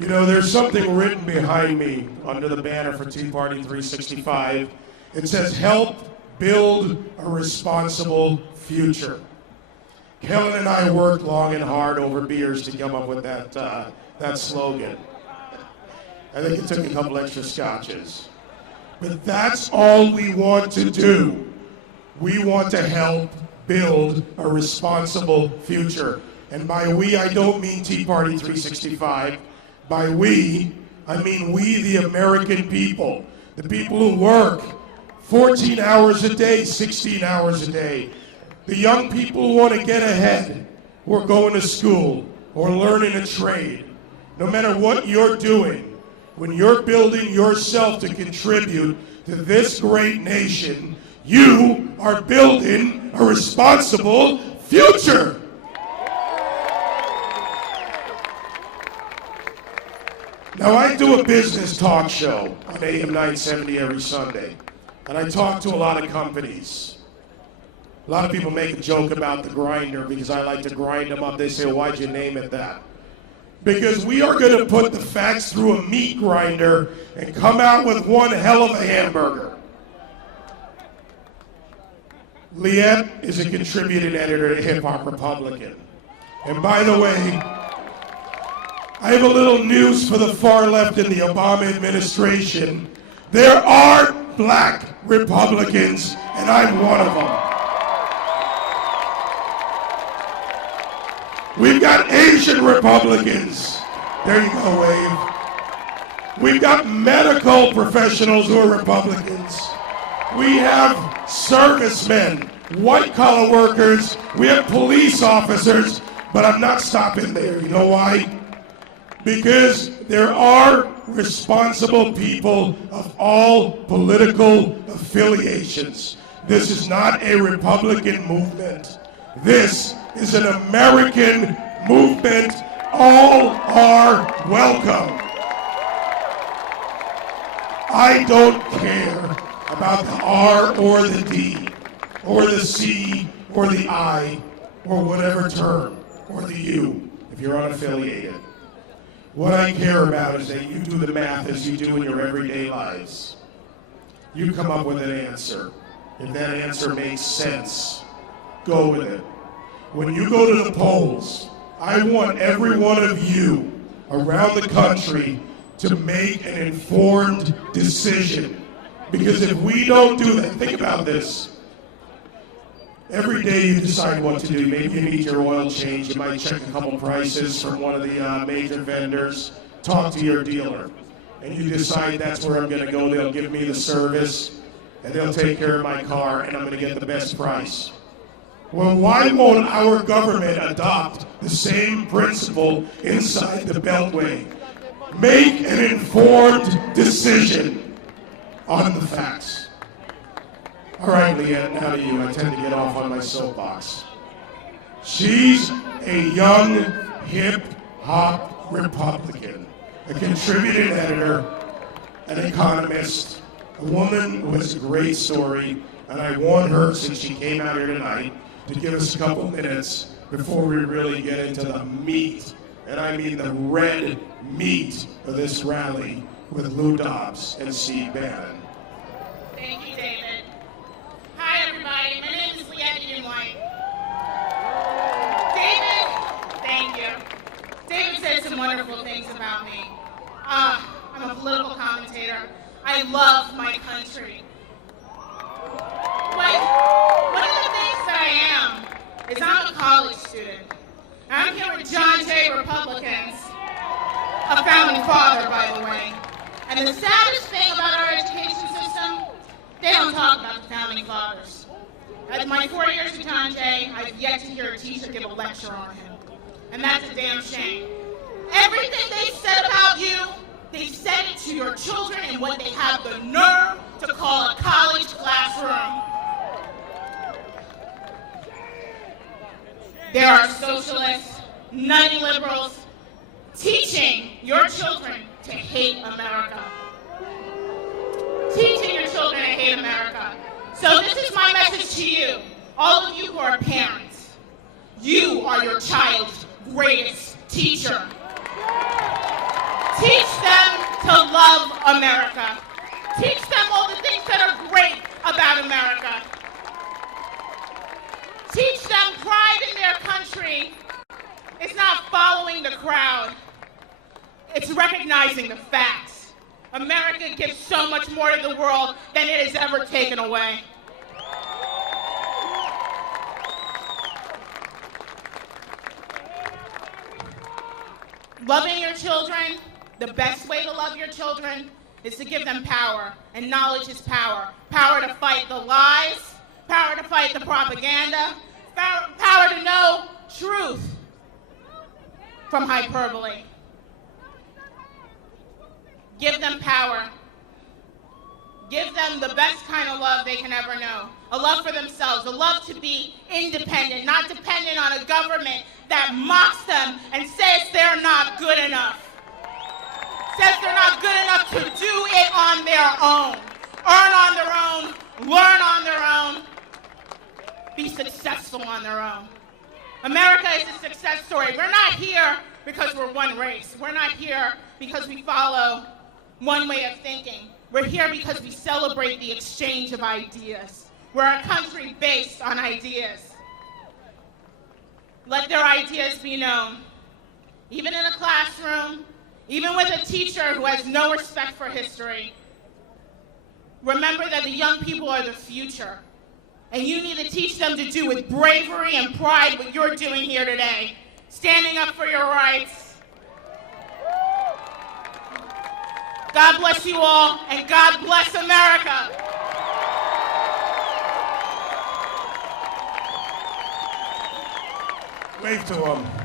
You know, there's something written behind me under the banner for TeaParty365. It says, help build a responsible future. Helen and I worked long and hard over beers to come up with that slogan. I think it took a couple extra scotches. But that's all we want to do. We want to help build a responsible future. And by we, I don't mean TeaParty365. By we, I mean we, the American people, the people who work 14 hours a day, 16 hours a day, the young people who want to get ahead, who are going to school or learning a trade. No matter what you're doing, when you're building yourself to contribute to this great nation, you are building a responsible future. Now, I do a business talk show on AM 970 every Sunday, and I talk to a lot of companies. A lot of people make a joke about the grinder because I like to grind them up. They say, well, why'd you name it that? Because we are going to put the facts through a meat grinder and come out with one hell of a hamburger. Leette is a contributing editor to Hip Hop Republican. And by the way, I have a little news for the far left in the Obama administration. There are black Republicans, and I'm one of them. We've got Asian Republicans. There you go, Wave. We've got medical professionals who are Republicans. We have servicemen, white-collar workers. We have police officers, but I'm not stopping there. You know why? Because there are responsible people of all political affiliations. This is not a Republican movement. This is an American movement. All are welcome. I don't care about the R or the D or the C or the I or whatever term or the U if you're unaffiliated. What I care about is that you do the math as you do in your everyday lives. You come up with an answer. If that answer makes sense, go with it. When you go to the polls, I want every one of you around the country to make an informed decision. Because if we don't do that, think about this. Every day you decide what to do. Maybe you need your oil change. You might check a couple prices from one of the major vendors. Talk to your dealer. And you decide that's where I'm going to go. They'll give me the service, and they'll take care of my car, and I'm going to get the best price. Well, why won't our government adopt the same principle inside the Beltway? Make an informed decision on the facts. All right, Leette, now to you. I tend to get off on my soapbox. She's a young, hip-hop Republican, a contributing editor, an economist, a woman who has a great story, and I want her, since she came out here tonight, to give us a couple minutes before we really get into the meat, and I mean the red meat of this rally with Lou Dobbs and Steve Bannon. Thank you, David. Hi, everybody. My name is Leette White. David, thank you. David said some wonderful things about me. I'm a political commentator. I love my country. But one of the things that I am is I'm a college student. I'm here with John Jay Republicans, a founding father, by the way. And the saddest thing about our education system, they don't talk about the founding fathers. At my 4 years at John Jay, I've yet to hear a teacher give a lecture on him. And that's a damn shame. Everything they said about you, they said it to your children in what they have the nerve to call a college classroom. There are socialists, nutty liberals, teaching your children to hate America. Teaching your children to hate America. So this is my message to you, all of you who are parents. You are your child's greatest teacher. Teach them to love America. Teach them all the things that are great about America. Teach them pride in their country. It's not following the crowd. It's recognizing the facts. America gives so much more to the world than it has ever taken away. Loving your children, the best way to love your children is to give them power, and knowledge is power. Power to fight the lies, power to fight the propaganda, power to know truth from hyperbole. Give them power. Give them the best kind of love they can ever know. A love for themselves, a love to be independent, not dependent on a government that mocks them and says they're not good enough. Says they're not good enough to do it on their own. Earn on their own, learn on their own, be successful on their own. America is a success story. We're not here because we're one race. We're not here because we follow one way of thinking. We're here because we celebrate the exchange of ideas. We're a country based on ideas. Let their ideas be known. Even in a classroom, even with a teacher who has no respect for history. Remember that the young people are the future. And you need to teach them to do with bravery and pride what you're doing here today. Standing up for your rights. God bless you all, and God bless America. Wave to them.